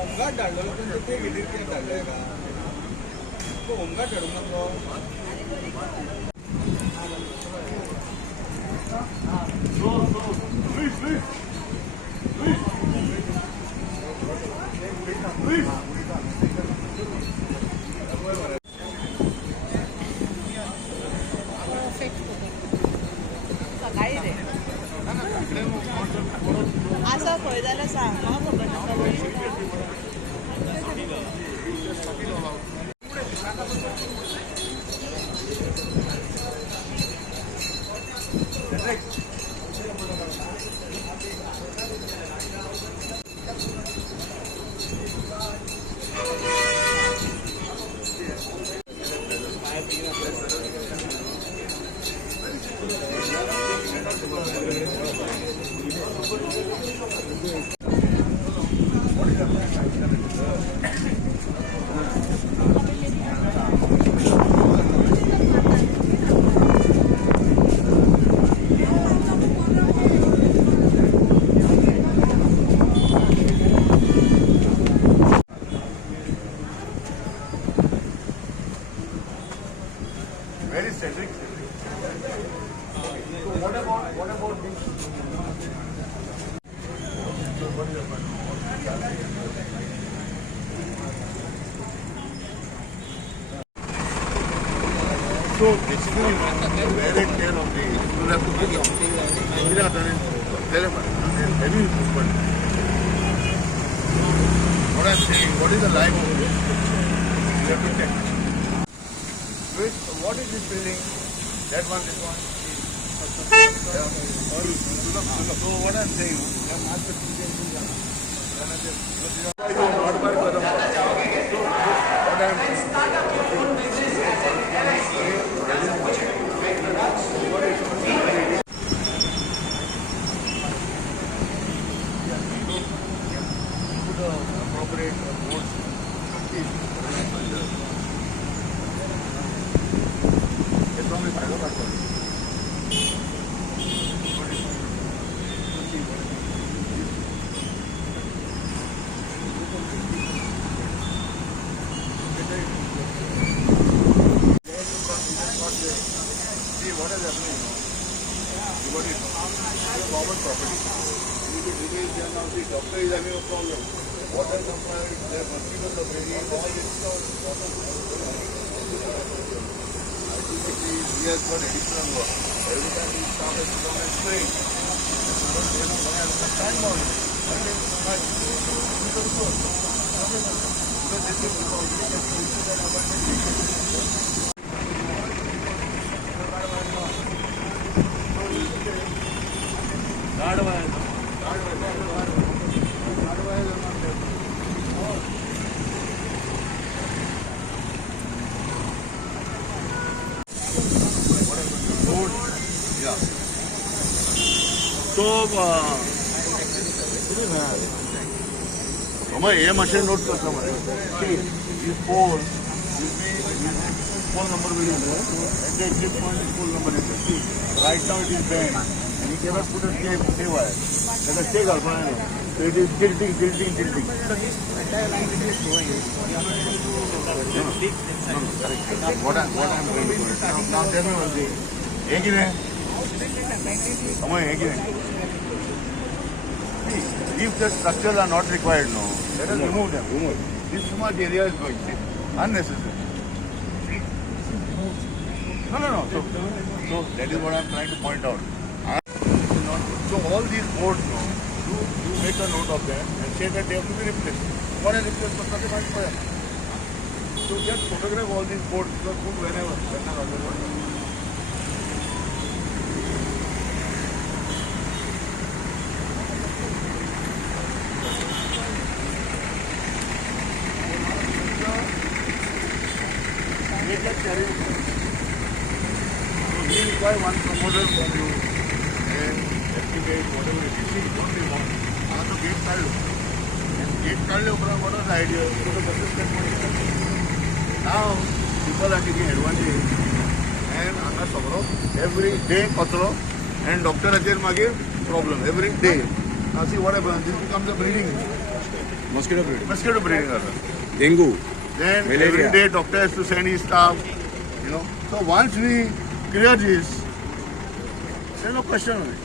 Home guard धाडलेलो पण ते विडीर कित्याक धाडले का तो होमगार्ड धाडूंक नासलो सकाळी रे असं खंय जाल्यार सांग म्हाका खबर नाका Where is Cedric? So what about this? So basically, where they care of the, you have to give heavy movement. What I'm saying, what is the life of this? You have to check. What is this building? That one, this one. Yeah. So what I'm saying, appropriate votes. Economic see what is happening now. What is government property. The doctor is having a problem. Water supply, their mosquitoes are breeding, all this stuff. He has got additional work. Every time he starts to come and train. They don't have time on it. Yeah. So, ये machine note करता हूँ ये phone number will be there and the exit point is phone number is there. Right now it is banned and you cannot put a stay wire. Let us take our plan. So it is tilting. So this entire line is going. No, correct. What I'm going to do now tell me one thing. If the structures are not required now, let us remove them. This much area is going unnecessary. No. So that is what I am trying to point out. So all these boards now, you make a note of them and say that they have to be replaced. What is replaced? So just photograph all these boards, put whenever available. We require one proposal from you and estimate whatever it is. See what we want. Now the gate card and gate card what was the idea? So the business can now people are taking advantage and every day kachro and doctor again mage problem every day. Now see what happens. This becomes a breeding. Mosquito breeding. Mosquito breeding कर रहा है. Dengue. Then Malaria. every day doctor has to send his staff, you know. So once we clear this, there's no question on it.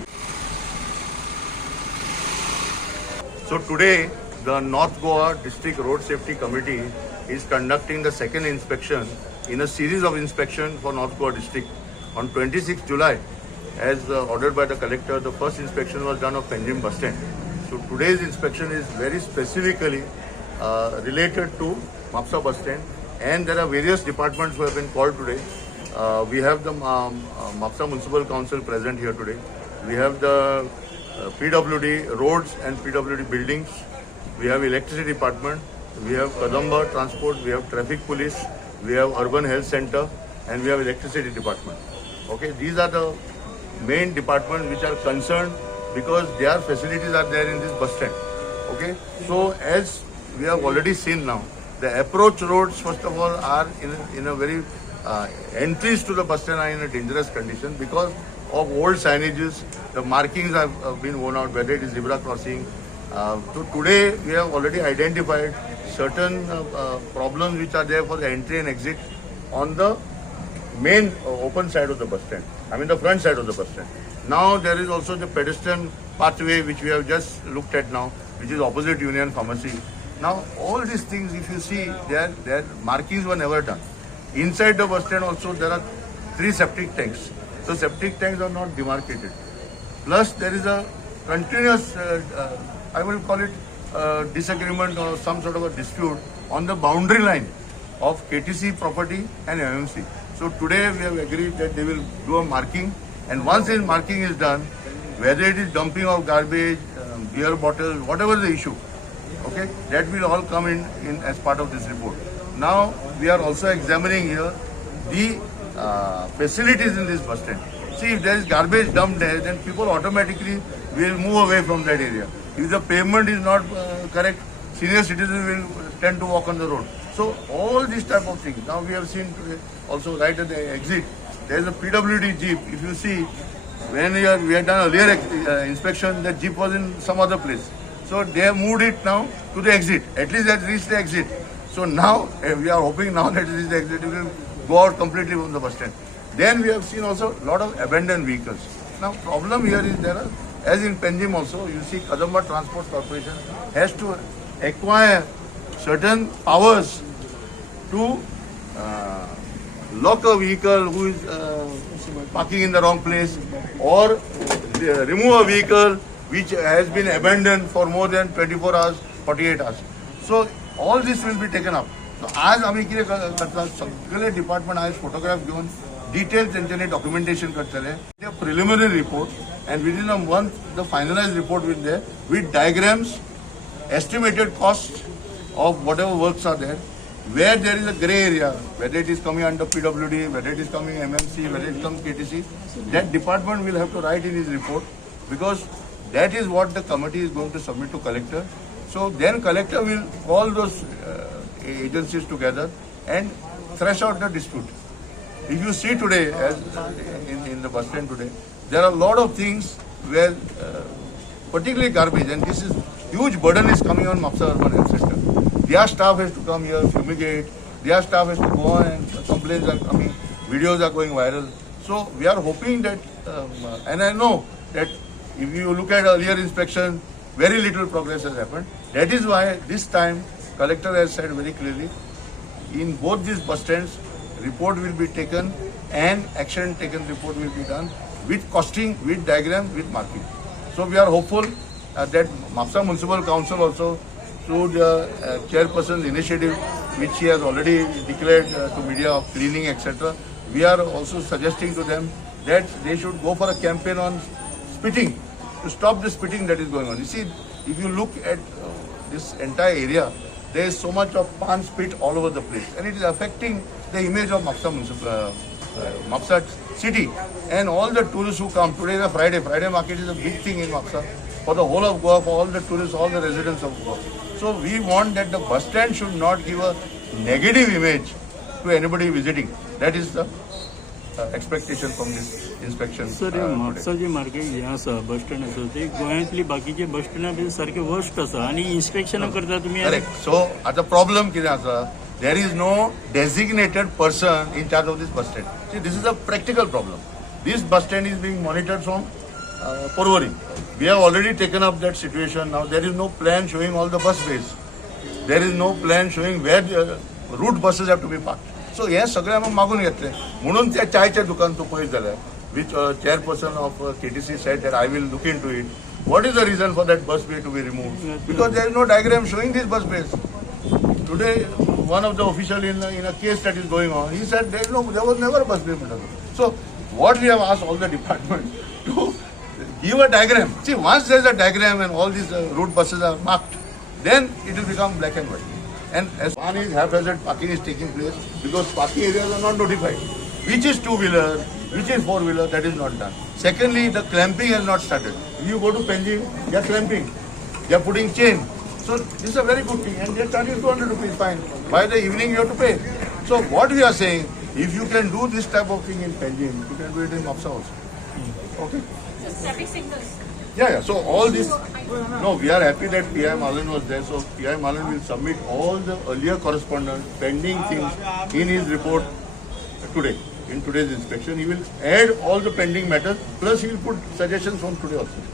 So today, the North Goa District Road Safety Committee is conducting the second inspection in a series of inspections for North Goa District. On 26 July, as ordered by the collector, the first inspection was done of Penjim bus stand. So today's inspection is very specifically related to Mapsa bus stand, and there are various departments who have been called today. We have the Mapsa Municipal Council present here today. We have the PWD roads and PWD buildings. We have electricity department. We have Kadamba transport. We have traffic police. We have urban health center, and we have electricity department. Okay, these are the main departments which are concerned because their facilities are there in this bus stand. Okay, so as we have already seen now, the approach roads first of all are in a very entries to the bus stand are in a dangerous condition because of old signages. The markings have been worn out, whether it is zebra crossing. So today we have already identified certain problems which are there for the entry and exit on the main open side of the bus stand. I mean the front side of the bus stand. Now there is also the pedestrian pathway which we have just looked at now, which is opposite Union Pharmacy. Now all these things, if you see, their markings were never done. Inside the bus stand also there are 3 septic tanks. So septic tanks are not demarcated. Plus there is a continuous, I will call it disagreement or some sort of a dispute on the boundary line of KTC property and MMC. So today we have agreed that they will do a marking, and once this marking is done, whether it is dumping of garbage, beer bottles, whatever the issue, okay, that will all come in as part of this report. Now we are also examining here the facilities in this bus stand. See, if there is garbage dumped there, then people automatically will move away from that area. If the pavement is not correct, senior citizens will tend to walk on the road. So all these type of things. Now we have seen today also right at the exit, there is a PWD jeep. If you see, when we had done earlier inspection, the jeep was in some other place. So they have moved it now to the exit. At least it has reached the exit. So now we are hoping now that it is the exit, it will go out completely from the bus stand. Then we have seen also a lot of abandoned vehicles. Now problem here is there are, as in Penjim also, you see Kadamba Transport Corporation has to acquire certain powers to lock a vehicle who is parking in the wrong place, or remove a vehicle which has been abandoned for more than 24 hours, 48 hours. So all this will be taken up. So आज आम्ही किती करतात, सगळे department आज photograph घेऊन detail त्यांच्याने documentation करतले. The preliminary report, and within a month the finalized report will be there with diagrams, estimated costs of whatever works are there, where there is a grey area, whether it is coming under PWD, whether it is coming MMC, whether it comes KTC, that department will have to write in his report, because that is what the committee is going to submit to collector. So then collector will call those agencies together and thresh out the dispute. If you see today, as in the bus stand today, there are a lot of things where, particularly garbage, and this is huge burden is coming on Mapsa Urban Health Center. Their staff has to come here, fumigate. Their staff has to go on, and complaints are coming, videos are going viral. So we are hoping that, and I know that if you look at earlier inspection, very little progress has happened. That is why this time collector has said very clearly, in both these bus stands, report will be taken and action taken report will be done with costing, with diagram, with marking. So we are hopeful that Mapsa Municipal Council also, through the chairperson's initiative, which she has already declared to media of cleaning, etc., we are also suggesting to them that they should go for a campaign on spitting, to stop the spitting that is going on. You see, if you look at this entire area, there is so much of pan spit all over the place, and it is affecting the image of Mapsa city. And all the tourists who come, today is a Friday market is a big thing in Mapsa, for the whole of Goa, for all the tourists, all the residents of Goa. So we want that the bus stand should not give a negative image to anybody visiting. That is the expectation from this inspection. Sir today. Mapusa J market हें आसा bus stand आसा ते गोंयांतली बाकीचे बस स्टँडा B सारके worst आसा आनी इन्स्पेक्शनां करता तुमी Correct. So, at the problem कितें आसा, there is no designated person in charge of this bus stand. See, this is a practical problem. This bus stand is being monitored from Porvorim. We have already taken up that situation. Now there is no plan showing all the bus bays. There is no plan showing where the route buses have to be parked. So हे सगळें आमी मागून घेतले म्हणून त्या चायच्या दुकान तूं पळयत जाल्यार which chairperson of KTC said that I will look into it. What is the reason for that bus bay to be removed? Because there is no diagram showing these bus bays. Today, one of the official in a case that is going on, he said there was never a bus bay. So what we have asked all the departments to give a diagram. See, once there is a diagram and all these route buses are marked, then it will become black and white. And as one is haphazard parking is taking place because parking areas are not notified. Which is two-wheeler, which is four-wheeler, that is not done. Secondly, the clamping has not started. If you go to Panjim, they are clamping. They are putting chain. So this is a very good thing. And they are charging 200 rupees fine. By the evening you have to pay. So what we are saying, if you can do this type of thing in Panjim, you can do it in Mapsa also. Okay? So traffic signals. Yeah. So all this, no, we are happy that P.I. Malan was there. So P.I. Malan will submit all the earlier correspondence, pending things in his report today. In today's inspection, he will add all the pending matters. Plus, he will put suggestions from today also.